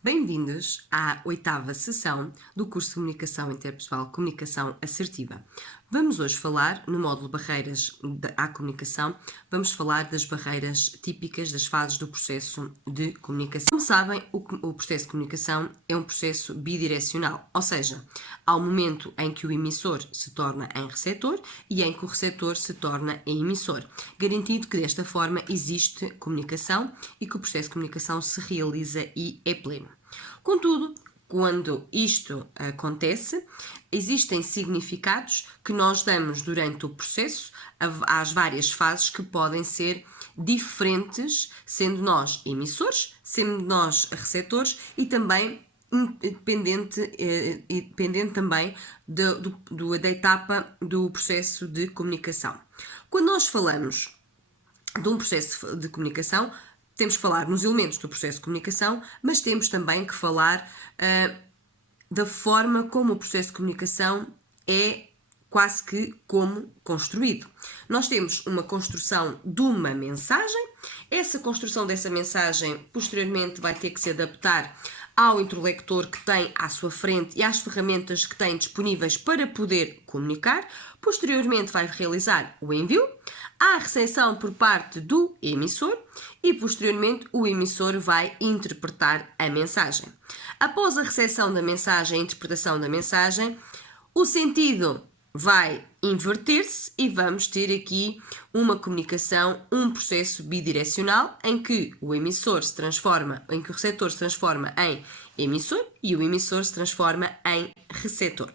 Bem-vindos à 8ª sessão do curso de Comunicação Interpessoal Comunicação Assertiva. Vamos hoje falar, no módulo Barreiras à Comunicação, vamos falar das barreiras típicas das fases do processo de comunicação. Como sabem, o processo de comunicação é um processo bidirecional, ou seja, há um momento em que o emissor se torna em receptor e em que o receptor se torna em emissor, garantindo que desta forma existe comunicação e que o processo de comunicação se realiza e é pleno. Contudo, quando isto acontece, existem significados que nós damos durante o processo às várias fases que podem ser diferentes, sendo nós emissores, sendo nós receptores e também dependente também da etapa do processo de comunicação. Quando nós falamos de um processo de comunicação, temos que falar nos elementos do processo de comunicação, mas temos também que falar da forma como o processo de comunicação é quase que como construído. Nós temos uma construção de uma mensagem, essa construção dessa mensagem posteriormente vai ter que se adaptar ao interlocutor que tem à sua frente e às ferramentas que tem disponíveis para poder comunicar. Posteriormente vai realizar o envio, a recepção por parte do emissor e posteriormente o emissor vai interpretar a mensagem. Após a recepção da mensagem e a interpretação da mensagem, o sentido vai inverter-se e vamos ter aqui uma comunicação, um processo bidirecional em que o receptor se transforma em emissor e o emissor se transforma em receptor.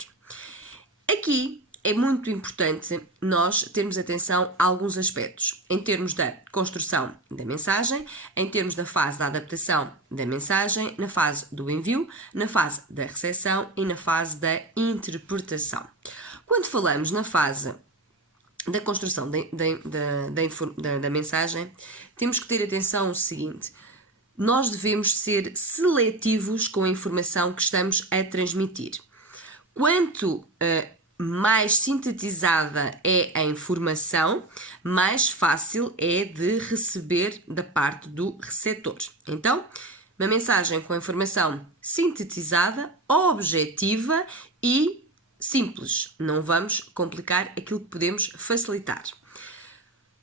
Aqui é muito importante nós termos atenção a alguns aspectos, em termos da construção da mensagem, em termos da fase da adaptação da mensagem, na fase do envio, na fase da recepção e na fase da interpretação. Quando falamos na fase da construção da mensagem, temos que ter atenção ao seguinte: nós devemos ser seletivos com a informação que estamos a transmitir. Quanto mais sintetizada é a informação, mais fácil é de receber da parte do receptor. Então, uma mensagem com a informação sintetizada, objetiva e simples. Não vamos complicar aquilo que podemos facilitar.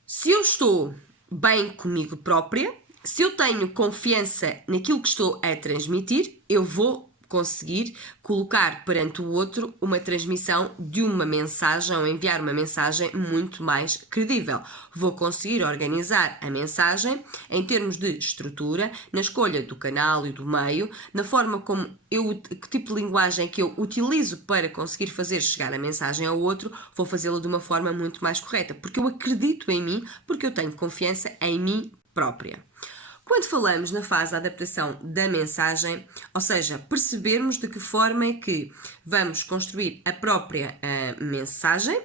Se eu estou bem comigo própria, se eu tenho confiança naquilo que estou a transmitir, eu vou conseguir colocar perante o outro uma transmissão de uma mensagem ou enviar uma mensagem muito mais credível. Vou conseguir organizar a mensagem em termos de estrutura, na escolha do canal e do meio, na forma como que tipo de linguagem que eu utilizo para conseguir fazer chegar a mensagem ao outro, vou fazê-la de uma forma muito mais correta, porque eu acredito em mim, porque eu tenho confiança em mim própria. Quando falamos na fase da adaptação da mensagem, ou seja, percebermos de que forma é que vamos construir a própria mensagem,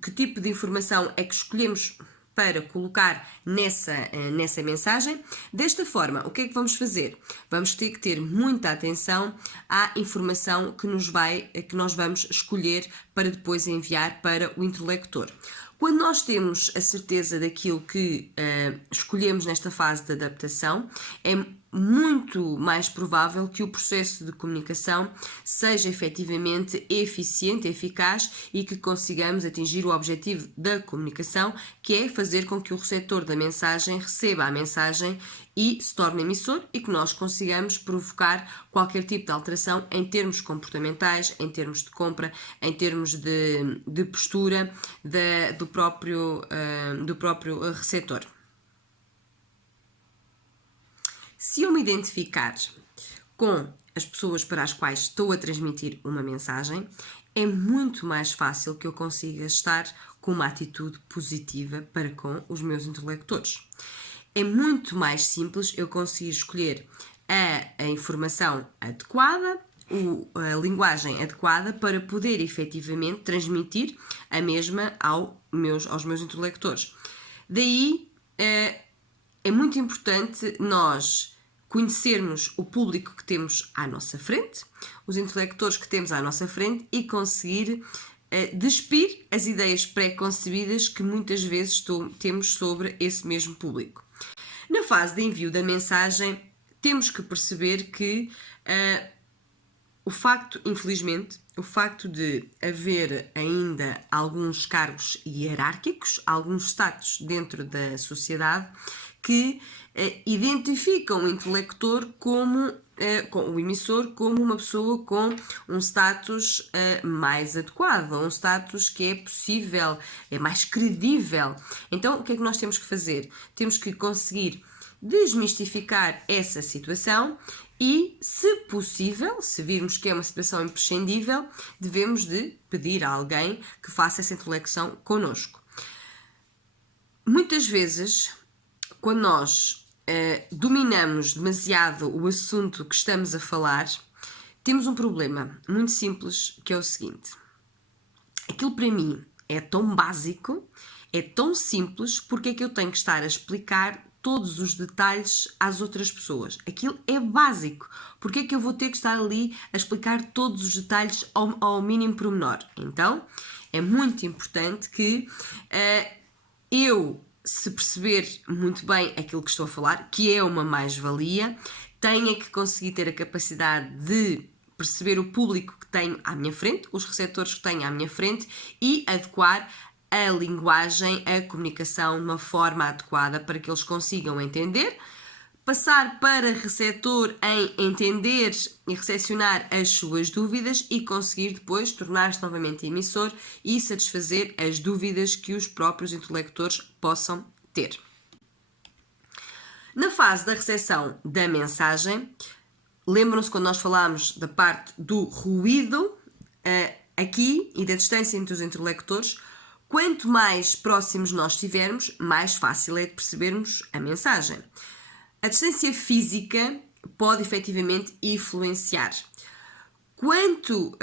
que tipo de informação é que escolhemos para colocar nessa mensagem. Desta forma, o que é que vamos fazer? Vamos ter que ter muita atenção à informação que nós vamos escolher para depois enviar para o interlocutor. Quando nós temos a certeza daquilo que escolhemos nesta fase de adaptação, é muito mais provável que o processo de comunicação seja efetivamente eficiente, eficaz e que consigamos atingir o objetivo da comunicação, que é fazer com que o receptor da mensagem receba a mensagem e se torne emissor e que nós consigamos provocar qualquer tipo de alteração em termos comportamentais, em termos de compra, em termos de postura do próprio receptor. Se eu me identificar com as pessoas para as quais estou a transmitir uma mensagem, é muito mais fácil que eu consiga estar com uma atitude positiva para com os meus interlocutores. É muito mais simples eu conseguir escolher a informação adequada, a linguagem adequada para poder efetivamente transmitir a mesma aos meus interlocutores. Daí é muito importante nós conhecermos o público que temos à nossa frente, os interlocutores que temos à nossa frente e conseguir despir as ideias pré-concebidas que muitas vezes temos sobre esse mesmo público. Na fase de envio da mensagem, temos que perceber que o facto, infelizmente, o facto de haver ainda alguns cargos hierárquicos, alguns status dentro da sociedade que identificam o intelector como o emissor como uma pessoa com um status mais adequado, um status que é possível, é mais credível. Então, o que é que nós temos que fazer? Temos que conseguir desmistificar essa situação e, se possível, se virmos que é uma situação imprescindível, devemos de pedir a alguém que faça essa intelecção connosco. Muitas vezes, quando nós dominamos demasiado o assunto que estamos a falar, temos um problema muito simples, que é o seguinte: aquilo para mim é tão básico, é tão simples, porque é que eu tenho que estar a explicar todos os detalhes às outras pessoas? Aquilo é básico, porque é que eu vou ter que estar ali a explicar todos os detalhes ao mínimo pormenor? Então, é muito importante que eu, se perceber muito bem aquilo que estou a falar, que é uma mais-valia, tenha que conseguir ter a capacidade de perceber o público que tenho à minha frente, os receptores que tenho à minha frente e adequar a linguagem, a comunicação de uma forma adequada para que eles consigam entender, passar para receptor em entender e recepcionar as suas dúvidas e conseguir depois tornar-se novamente emissor e satisfazer as dúvidas que os próprios intelectores possam ter. Na fase da recepção da mensagem, lembram-se quando nós falámos da parte do ruído aqui e da distância entre os intelectores? Quanto mais próximos nós estivermos, mais fácil é de percebermos a mensagem. A distância física pode efetivamente influenciar. Quanto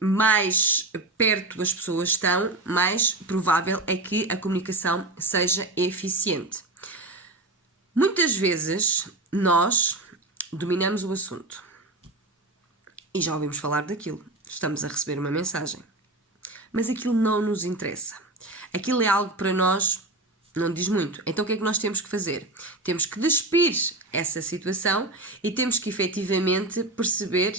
mais perto as pessoas estão, mais provável é que a comunicação seja eficiente. Muitas vezes nós dominamos o assunto e já ouvimos falar daquilo. Estamos a receber uma mensagem, mas aquilo não nos interessa. Aquilo é algo para nós não diz muito. Então o que é que nós temos que fazer? Temos que despir essa situação e temos que efetivamente perceber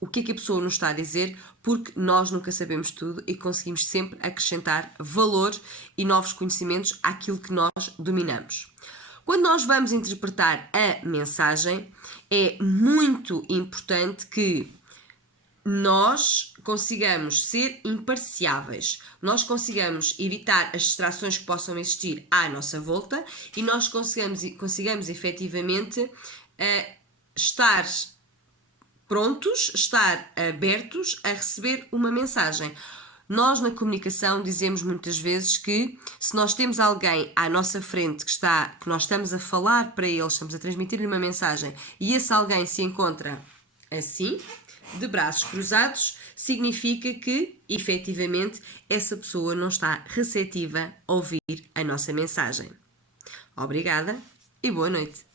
o que é que a pessoa nos está a dizer, porque nós nunca sabemos tudo e conseguimos sempre acrescentar valor e novos conhecimentos àquilo que nós dominamos. Quando nós vamos interpretar a mensagem, é muito importante que nós consigamos ser imparciáveis, nós consigamos evitar as distrações que possam existir à nossa volta e nós consigamos efetivamente estar prontos, estar abertos a receber uma mensagem. Nós na comunicação dizemos muitas vezes que se nós temos alguém à nossa frente que nós estamos a falar para ele, estamos a transmitir-lhe uma mensagem e esse alguém se encontra assim, de braços cruzados, significa que, efetivamente, essa pessoa não está receptiva a ouvir a nossa mensagem. Obrigada e boa noite.